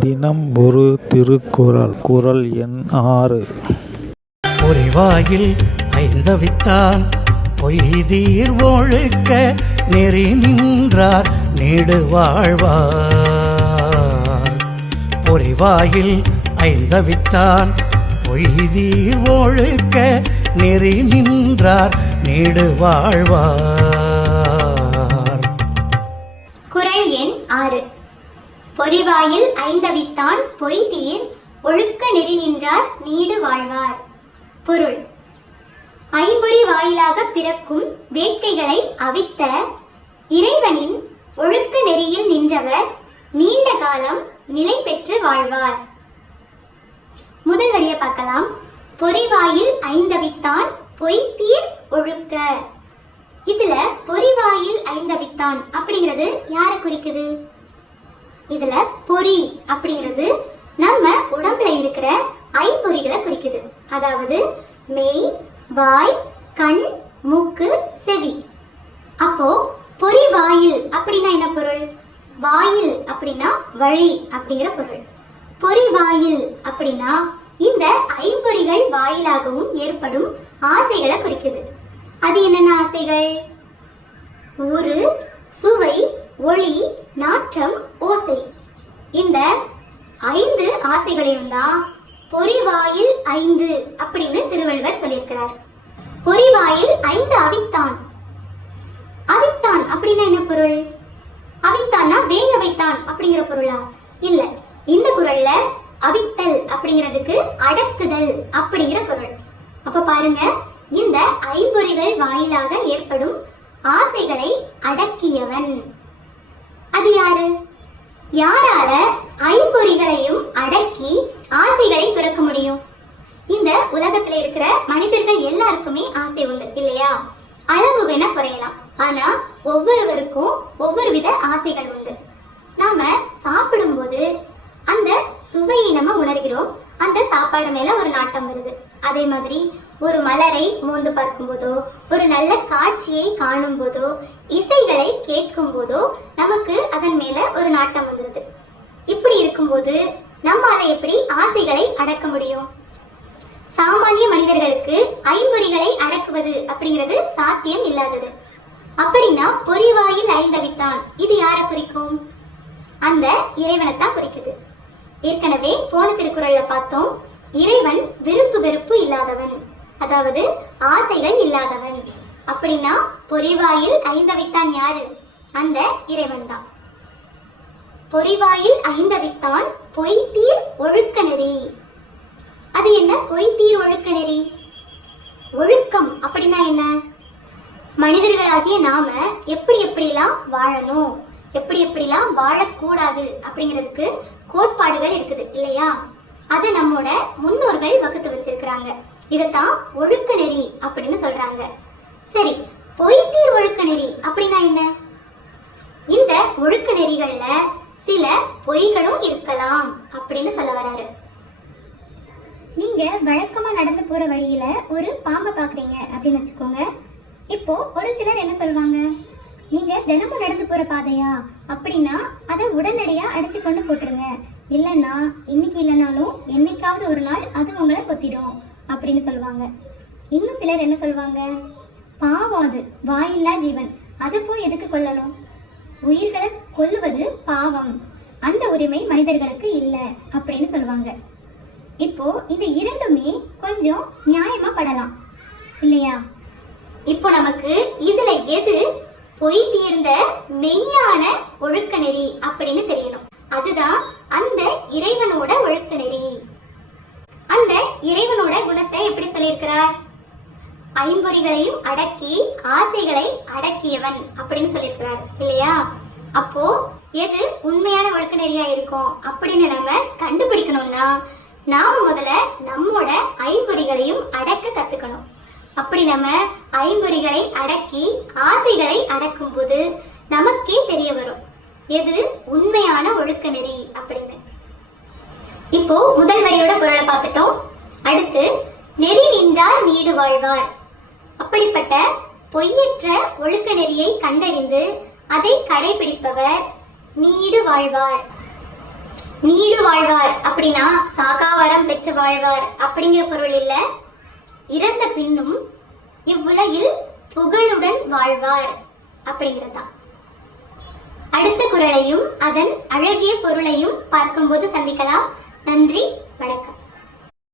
தினம் ஒரு திருக்குறள். குறள் எண் 6. பொறிவாயில் ஐந்தவித்தான் பொய்தீர் ஒழுக்க நெறி நின்றார் நீடு வாழ்வார். பொறிவாயில் ஐந்தவித்தான் பொய்தீர் ஒழுக்க நெறி நின்றார் நீடு வாழ்வார். குறள் எண் 6. பொறிவாயில் ஐந்தவித்தான் பொய்தீர் ஒழுக்க நெறி நின்றார் நீடு வாழ்வார். பொருள்: ஐம்பொறி வாயிலாக பிறக்கும் வேட்கைகளை அவித்த இறைவனின் ஒழுக்க நெறியில் நின்றவர் நீண்ட காலம் நிலை பெற்று வாழ்வார். முதல் வரியை பார்க்கலாம். பொறிவாயில் ஐந்தவித்தான் பொய்தீர் ஒழுக்க. இதுல பொறிவாயில் ஐந்தவித்தான் அப்படிங்கிறது யாரை குறிக்குது? இதுல பொறி அப்படிங்கிறது நம்ம உடம்புல இருக்கிற ஐம்பொறிகளை குறிக்குது. அதாவது மெய், வாய், கண், மூக்கு, செவி. அப்போ பொறி வாயில் அப்படின்னா என்ன பொருள்? வாயில் அப்படின்னா வழி அப்படிங்கிற பொருள். பொறி வாயில் அப்படின்னா இந்த ஐம்பொறிகள் வாயிலாகவும் ஏற்படும் ஆசைகளை குறிக்குது. அது என்னென்ன ஆசைகள்? ஊறு, சுவை, ஒளி, நாற்றம், ஓசை. இந்த 5 ஆசைகளையும் தான் பொறிவாயில் 5 அப்படின்னு திருவள்ளுவர் சொல்லியிருக்கிறார். பொறிவாயில் 5 அவித்தான். அவித்தான் அப்படின்னா என்ன பொருள்? அவித்தான்னா வேக வைத்தான் அப்படிங்கிற பொருளா? இல்ல, இந்த குறள்ல அவித்தல் அப்படிங்கிறதுக்கு அடக்குதல் அப்படிங்கிற பொருள். அப்ப பாருங்க, இந்த ஐம்பொறிகள் வாயிலாக ஏற்படும் ஆசைகளை அடக்கியவன் அது யாரு? யாரால ஐம்பொறிகளையும் அடக்கி ஆசைகளை துறக்க முடியும்? இந்த உலகத்துல இருக்கிற மனிதர்கள் எல்லாருக்குமே ஆசை உண்டு இல்லையா? அளவு வேணா குறையலாம், ஆனா ஒவ்வொருவருக்கும் ஒவ்வொரு வித ஆசைகள் உண்டு. நாம சாப்பிடும்போது அந்த சுவையை நம்ம உணர்கிறோம், அந்த சாப்பாடு மேல ஒரு நாட்டம் வருது. அதே மாதிரி ஒரு மலரை மோந்து பார்க்கும் போதோ, ஒரு நல்ல காட்சியை காணும் போதோ, இசைகளை கேட்கும் போதோ நமக்கு அதன் மேல ஒரு நாட்டம் வந்துருது. இப்படி இருக்கும்போது நம்மால எப்படி ஆசைகளை அடக்க முடியும்? சாமானிய மனிதர்களுக்கு ஐம்பொறிகளை அடக்குவது அப்படிங்கிறது சாத்தியம் இல்லாதது. அப்படின்னா பொறிவாயில் ஐந்தவித்தான் இது யாரை குறிக்கும்? அந்த இறைவனைத்தான் குறிக்குது. ஏற்கனவே போன திருக்குறள்ல பார்த்தோம், இறைவன் விருப்பு வெறுப்பு இல்லாதவன், அதாவது ஆசைகள் இல்லாதவன். அப்படின்னா பொறிவாயில் ஐந்தவித்தான் யாரு? அந்த இறைவன் தான். பொறிவாயில் ஐந்தவித்தான் பொய்தீர் ஒழுக்க நெறி. அது என்ன பொய்தீர் ஒழுக்க நெறி? ஒழுக்கம் அப்படின்னா என்ன? மனிதர்களாகிய நாம எப்படி எப்படிலாம் வாழணும், எப்படி எப்படிலாம் வாழக்கூடாது அப்படிங்கிறதுக்கு கோட்பாடுகள் இருக்குது இல்லையா? அதை நம்மோட முன்னோர்கள் வகுத்து வச்சிருக்கிறாங்க. இதைத்தான் ஒழுக்க நெறி அப்படின்னு சொல்றாங்க. சரி, பொய்தீர் ஒழுக்க நெறி அப்படின்னா என்ன? இந்த ஒழுக்க நெறிகள்ல சில பொய்களும் இருக்கலாம் அப்படின்னு சொல்ல வராரு. நீங்க வழக்கமா நடந்து போற வழியில ஒரு பாம்பை பாக்குறீங்க அப்படின்னு வச்சுக்கோங்க. இப்போ ஒரு சிலர் என்ன சொல்வாங்க? நீங்க தினமும் நடந்து போற பாதையா அப்படின்னா அதை உடனடியா அடிச்சு கொண்டு போட்டுருங்க, இல்லைன்னா இன்னைக்கு இல்லைனாலும் என்னைக்காவது ஒரு நாள் அது உங்களை கொத்திடும் அப்படின்னு சொல்லுவாங்க. இன்னும் சிலர் என்ன சொல்லுவாங்க? பாவம், அது வாயில்லா ஜீவன், அதை போய் எதுக்கு கொல்லணும்? உயிர்களை கொல்லுவது பாவம், அந்த உரிமை மனிதர்களுக்கு இல்லை அப்படின்னு சொல்லுவாங்க. இப்போ இது இரண்டுமே கொஞ்சம் நியாயமா படலாம் இல்லையா? இப்போ நமக்கு இதுல எது பொய் தீர்ந்த மெய்யான ஒழுக்க நெறி அப்படின்னு தெரியணும். அதுதான் அந்த இறைவனோட ஒழுக்க நெறி. அந்த இறைவனோட குணத்தை எப்படி சொல்லியிருக்கிறார்? ஐம்பொறிகளையும் அடக்கி ஆசைகளை அடக்கியவன் அப்படின்னு சொல்லியிருக்கிறார் இல்லையா? அப்போ எது உண்மையான ஒழுக்க நெறியா இருக்கும் அப்படின்னு நம்ம கண்டுபிடிக்கணும்னா நாம முதல்ல நம்மோட ஐம்பொறிகளையும் அடக்க கத்துக்கணும். அப்படி நம்ம ஐம்பொறிகளை அடக்கி ஆசைகளை அடக்கும் போது நமக்கே தெரிய வரும் எது உண்மையான ஒழுக்க நெறி அப்படின்னு. இப்போ முதல் வரியோட பொருளை பார்த்துட்டோம். அடுத்து நெறி நின்றார் நீடு வாழ்வார். அப்படிப்பட்ட பொய்யற்ற ஒழுக்க நெறியை கண்டறிந்து அதை கடைபிடிப்பவர் நீடு வாழ்வார். நீடு வாழ்வார் அப்படின்னா சாகாவரம் பெற்று வாழ்வார் அப்படிங்கிற பொருள் இல்ல, இறந்த பின்னும் இவ்வுலகில் புகழுடன் வாழ்வார் அப்படிங்கிறதுதான். அடுத்த குறளையும் அதன் அழகிய பொருளையும் பார்க்கும்போது சந்திக்கலாம். நன்றி, வணக்கம்.